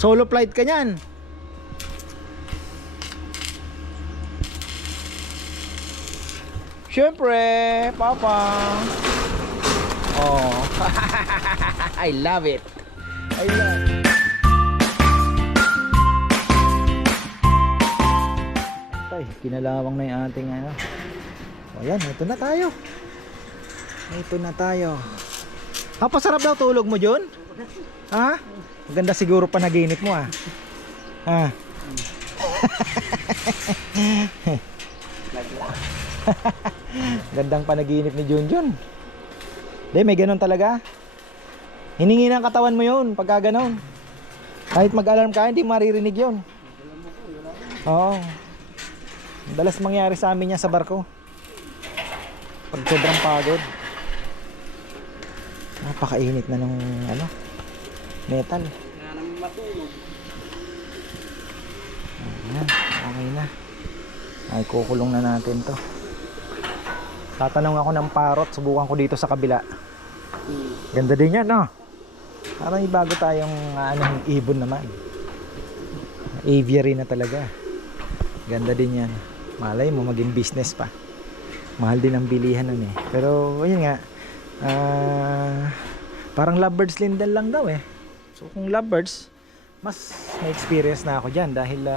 Solo flight ka niyan. Siyempre, Papa. Oh. I love it. I love it. Tay, kinalawang na yung ating ano. O yan, ito na tayo. Ito na tayo. Pasarap daw tulog mo, John? Ha? Maganda siguro panaginip mo, ah. Ha? Gandang panaginip ni Junjun. Hindi, may ganun talaga. Hiningi ng katawan mo yun pagka ganun. Kahit mag-alarm ka, hindi maririnig yun. Oo. Madalas mangyari sa amin yan sa barko. Pag sobrang pagod. Napakainit na ng ano, metal. Ayan, okay na. Ay, kukulong na natin to. Tatanong ako ng parot, subukan ko dito sa kabila. Ganda din yan, no? Parang bago tayong ibon naman. Aviary na talaga. Ganda din yan. Malay mo maging business pa. Mahal din ang bilihan nun eh. Pero ayun nga, parang lovebirds lindal lang daw eh. So kung lovebirds, mas may experience na ako dyan dahil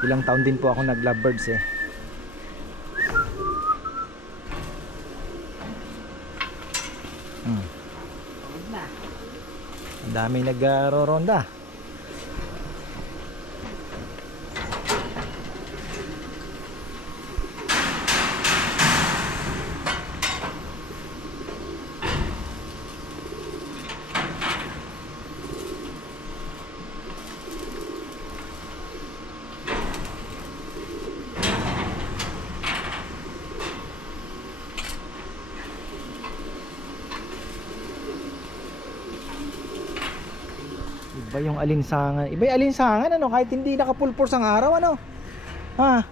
ilang taon din po ako nag lovebirds eh. Ang dami nag-roronda. Iba yung alinsangan. Iba yung alinsangan ano, kahit hindi nakapulpos ang araw ano. Ha?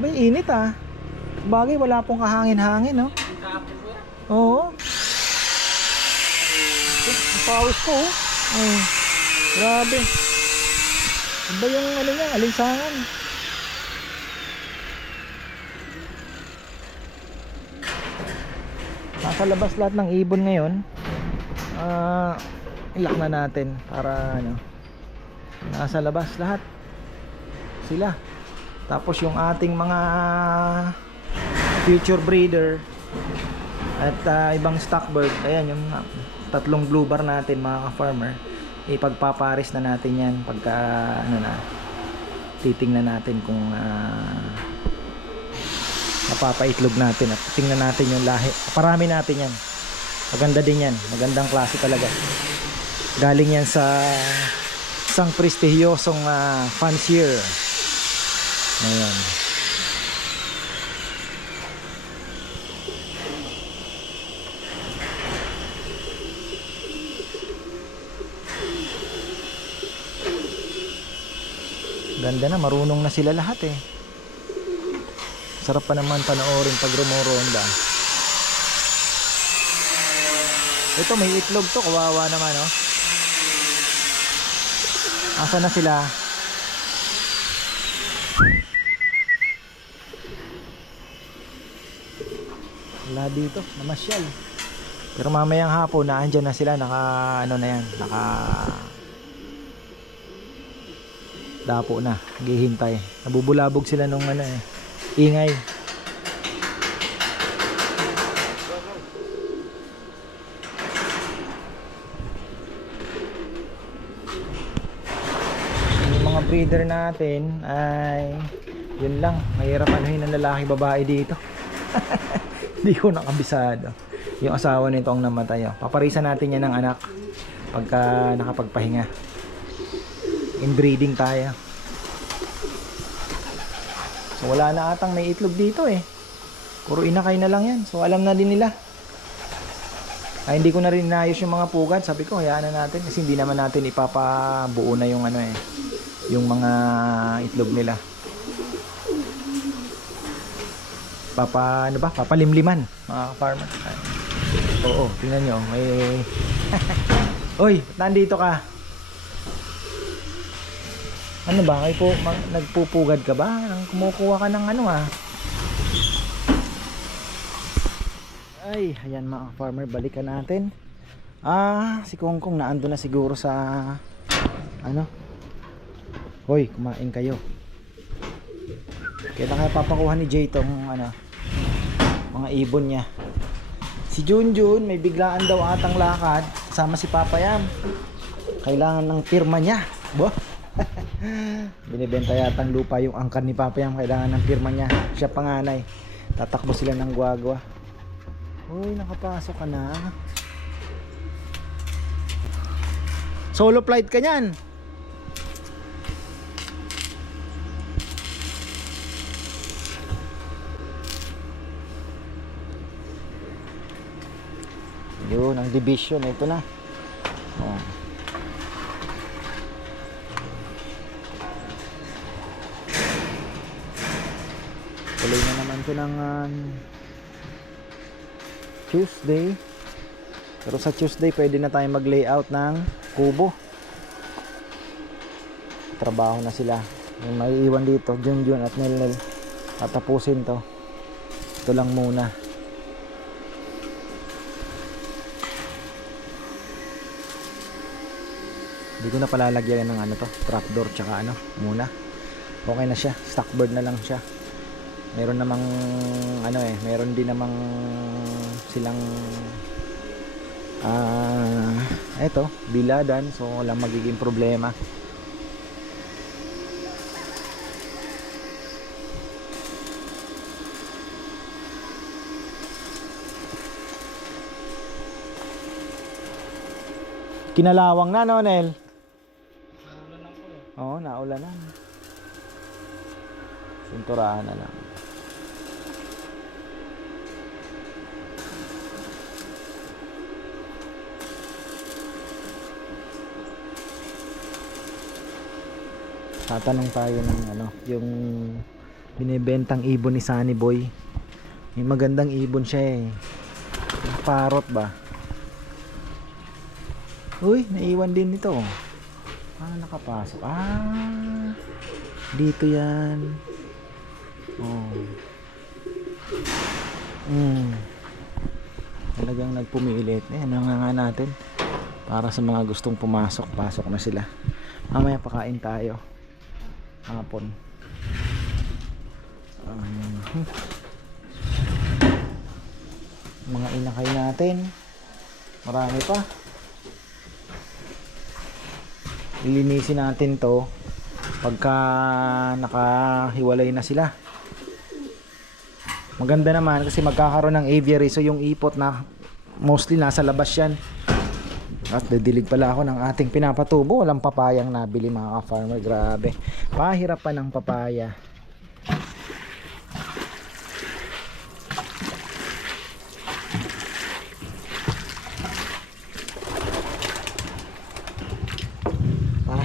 Iba yung init ah. Bagay wala pong kahangin-hangin no. Oo. Ang pawis ko oh. Ay, grabe. Iba yung ano niya, alinsangan. Nasa labas lahat ng ibon ngayon. Ilak na natin para ano, nasa labas lahat sila. Tapos yung ating mga future breeder at ibang stock bird, ayan yung tatlong blue bar natin mga ka-farmer, ipagpaparis na natin yan pagka ano na, titingnan natin kung napapaitlog natin at tingnan natin yung lahi. Parami natin yan, maganda din yan, magandang klase talaga. Galing yan sa isang prestihiyosong fancier. Ayan. Ganda na, marunong na sila lahat eh. Sarap pa naman panoorin pag rumoronda. Ito may itlog to, kawawa naman oh. Asa na sila? Wala dito, namasyal. Pero mamayang hapon naandyan na sila, naka ano na yan, naka dapo na, naghihintay. Nabubulabog sila nung ano eh, ingay. Breeder natin ay yun lang, mahirap anuhin ng lalaki babae dito. Hindi ko nakabisado. Yung asawa nito ang namatay. Paparisan natin yan ng anak pagka nakapagpahinga. Inbreeding tayo. So wala na atang may itlog dito eh. Puro inakay na lang yan. So alam na din nila. Ay hindi ko na rin inayos yung mga pugad. Sabi ko hayaan na natin kasi hindi naman natin ipapabuo na yung ano eh, yung mga itlog nila. Ano ba? Papalimliman mga farmer. Oo, tingnan nyo may Oy, nandito ka. Ano ba? Ay po, nagpupugad ka ba? Kumukuha ka ng ano ah. Ay, ayan mga farmer, balikan natin. Si Kongkong naando na siguro sa ano. Hoy, kumain kayo. Kailan kaya papakuha ni Jay tong ano, mga ibon niya. Si Junjun may biglaan daw atang lakad sama si Papa Yam. Kailangan ng pirma niya. Bo. Binibenta yata ang lupa yung angkan ni Papa Yam, kailangan ng pirma niya. Siya panganay. Tatakbo sila ng guagwa. Uy, nakapasok ka na. Solo flight ka niyan. Yun, ang division. Ito na. Oh. Tuloy na naman ito ng Tuesday. Pero sa Tuesday pwede na tayo mag layout ng kubo. Trabaho na sila. Yung maiiwan dito Junjun at Nelnel, tatapusin to. Ito lang muna. Hindi ko na palalagyan ng ano to, trapdoor tsaka ano muna. Okay na siya, stockbird na lang siya. Meron namang ano meron din namang silang eto, biladan, so walang magiging problema. Kinalawang na, no, Nel? Naulan lang po eh. Oo, naulan na. Sinturahan na lang. Tatanong tayo ng ano, yung binibentang ibon ni Sunny Boy. May magandang ibon siya eh. Yung parrot ba? Uy, naiwan din ito. Nakapasok. Dito yan. Oh. Talagang nagpumilit. Nga natin. Para sa mga gustong pumasok, pasok na sila. Mamaya pakain tayo. Hapon. Mga inakay natin. Marami pa. Lilinisin natin to pagka nakahiwalay na sila. Maganda naman kasi magkakaroon ng aviary, so yung ipot na mostly nasa labas yan. At didilig pala ako ng ating pinapatubo. Walang papayang nabili mga ka-farmer. Grabe, pahirap pa ng papaya.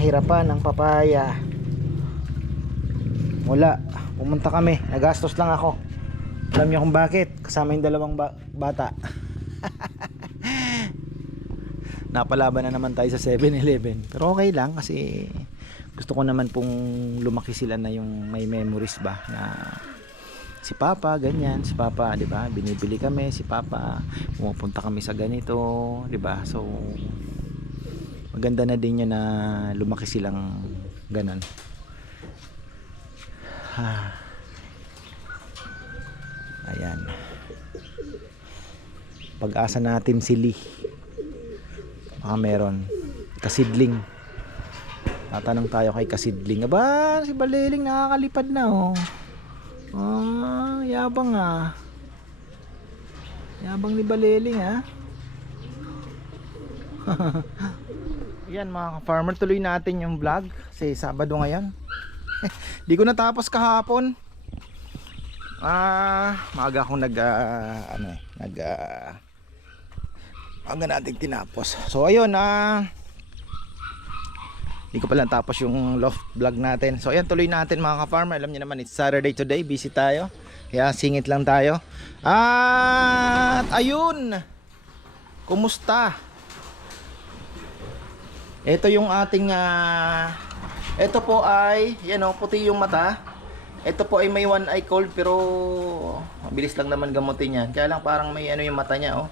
Hirapan ng papaya. Wala, pumunta kami, nagastos lang ako. Alam niyo kung bakit? Kasama yung dalawang bata. Napalaban na naman tayo sa 7-Eleven. Pero okay lang kasi gusto ko naman pong lumaki sila na yung may memories ba na si Papa ganyan, si Papa 'di ba? Binibili kami, si Papa pumupunta kami sa ganito, 'di ba? So maganda na din yun na lumaki silang ganon. Ayan. Pag-asa natin si Lee. Baka meron. Kasidling. Tatanong tayo kay Kasidling. Aba, si Baleling nakakalipad na oh. Yabang ah. Yabang ni Baleling ah. Yan mga farmer, tuloy natin yung vlog kasi Sabado ngayon. Di ko natapos kahapon. Maaga akong aga natin tinapos. So ayun, di ko pala natapos yung loft vlog natin. So ayan, tuloy natin mga ka-farmer. Alam niyo naman, it's Saturday today, busy tayo. Kaya singit lang tayo. At ayun, kumusta? Ito yung ating Ito po ay, yan o, puti yung mata. Ito po ay may one eye cold pero mabilis lang naman gamutin yan. Kaya lang parang may ano yung mata niya oh.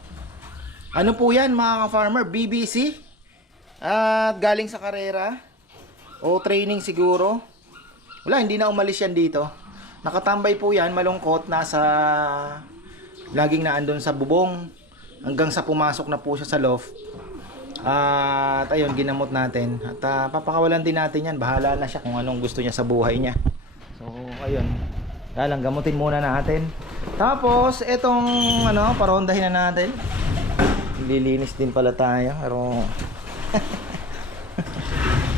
Ano po yan mga ka-farmer? BBC? At galing sa karera o training siguro. Wala, hindi na umalis yan dito. Nakatambay po yan, malungkot, nasa laging naandun sa bubong hanggang sa pumasok na po siya sa loft. At ayun, ginamot natin. At papakawalan din natin yan. Bahala na siya kung anong gusto niya sa buhay niya. So ayun, lang gamutin muna natin. Tapos etong ano, parondahin na natin. Lilinis din pala tayo pero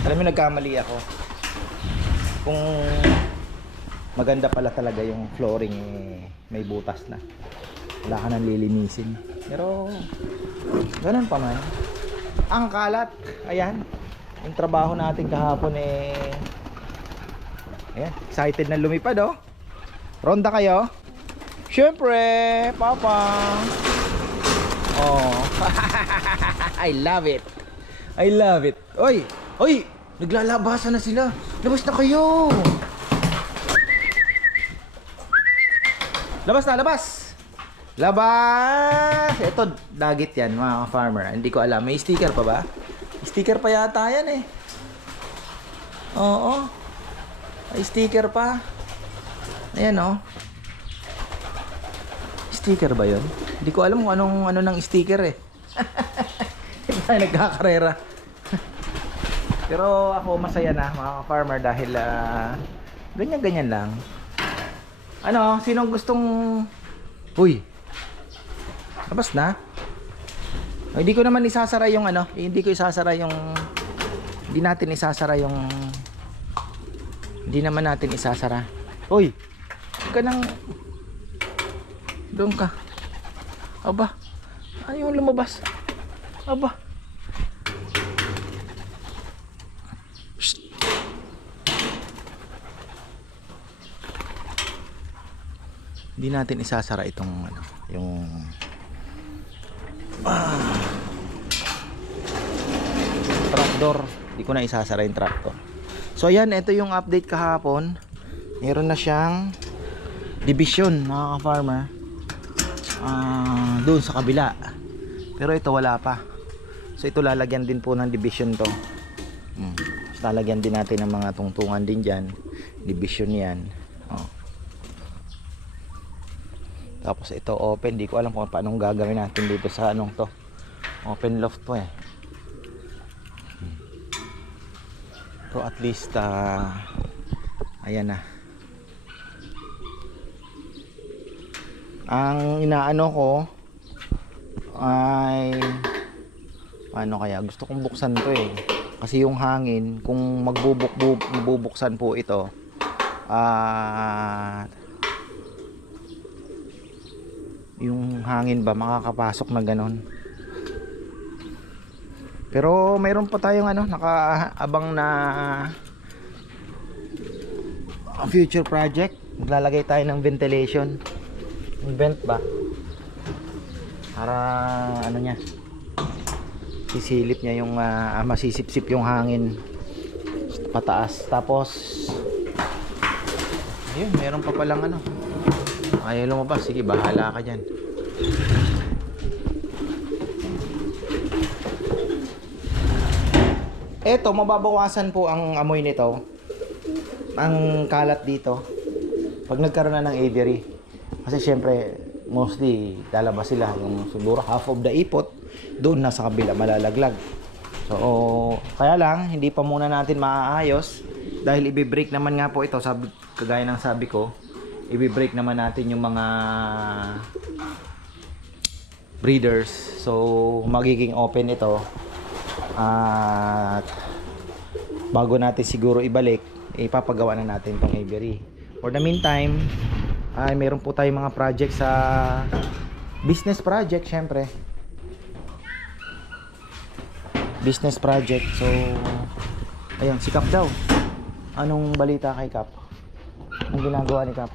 alam mo, nagkamali ako. Kung maganda pala talaga yung flooring eh, may butas na, wala ka nang lilinisin. Pero ganun pa man ang kalat. Ayan, yung trabaho natin kahapon eh, ayan, excited na lumipad oh. Ronda kayo? Syempre, papa. Oh. I love it. I love it. Oy, oy, naglalabasan na sila. Labas na kayo. Labas na, labas. Labas. Ito, dagit yan mga farmer. Hindi ko alam. May sticker pa ba? Sticker pa yata yan eh. Oo. May sticker pa. Ayan oh. Sticker ba yun? Hindi ko alam kung anong ano ng sticker eh. Hindi tayo nagkakarera. Pero ako masaya na mga farmer dahil ganyan-ganyan lang. Ano, sinong gustong... Uy! Labas na? Hindi ko naman isasara yung ano, hindi ko isasara yung... Hindi natin isasara yung... Hindi naman natin isasara. Uy! Huwag ka nang... Doon ka. Aba. Ayaw lumabas. Aba. Shh. Hindi natin isasara itong ano, yung trapdoor. Hindi ko na isasara yung trapdoor. So ayan, ito yung update kahapon. Meron na siyang division mga ka-farmer. Doon sa kabila, pero ito wala pa. So ito lalagyan din po ng division to. Lalagyan din natin ng mga tungtungan din dyan. Division yan. Tapos ito open. Di ko alam kung paano gagawin natin dito sa anong to. Open loft to eh. So at least ayan na. Ang inaano ko ay paano kaya, gusto kong buksan to eh, kasi yung hangin kung magbubuksan po ito yung hangin ba makakapasok na ganon. Pero mayroon pa tayong ano, nakaabang na future project. Maglalagay tayo ng ventilation, vent ba, para ano niya, sisilip niya yung masisipsip yung hangin pataas. Tapos ayun, meron pa palang ano, ayaw lumabas. Sige, bahala ka dyan. Eto, mababawasan po ang amoy nito, ang kalat dito pag nagkaroon na ng aviary. Kasi syempre, mostly lalabas sila. Yung siguro half of the ipot doon na sa kabila malalaglag. So, kaya lang, hindi pa muna natin maaayos dahil i-break naman nga po ito. Kagaya ng sabi ko, i-break naman natin yung mga breeders. So, magiging open ito. At bago natin siguro ibalik, ipapagawa na natin itong aviary. For the meantime, ay meron po tayong mga project sa business project. Syempre business project. So ayun, si Cap daw. Anong balita kay Cap? Anong ginagawa ni Cap?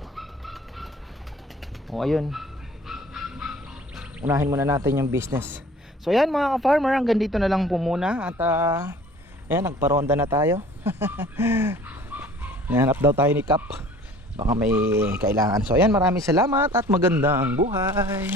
O ayun, unahin muna natin yung business. So ayan mga ka-farmer, hanggang dito na lang po muna. At Ayan, nagparonda na tayo. Nahanap daw tayo ni Kap. Baka may kailangan. So ayan, maraming salamat at magandang buhay.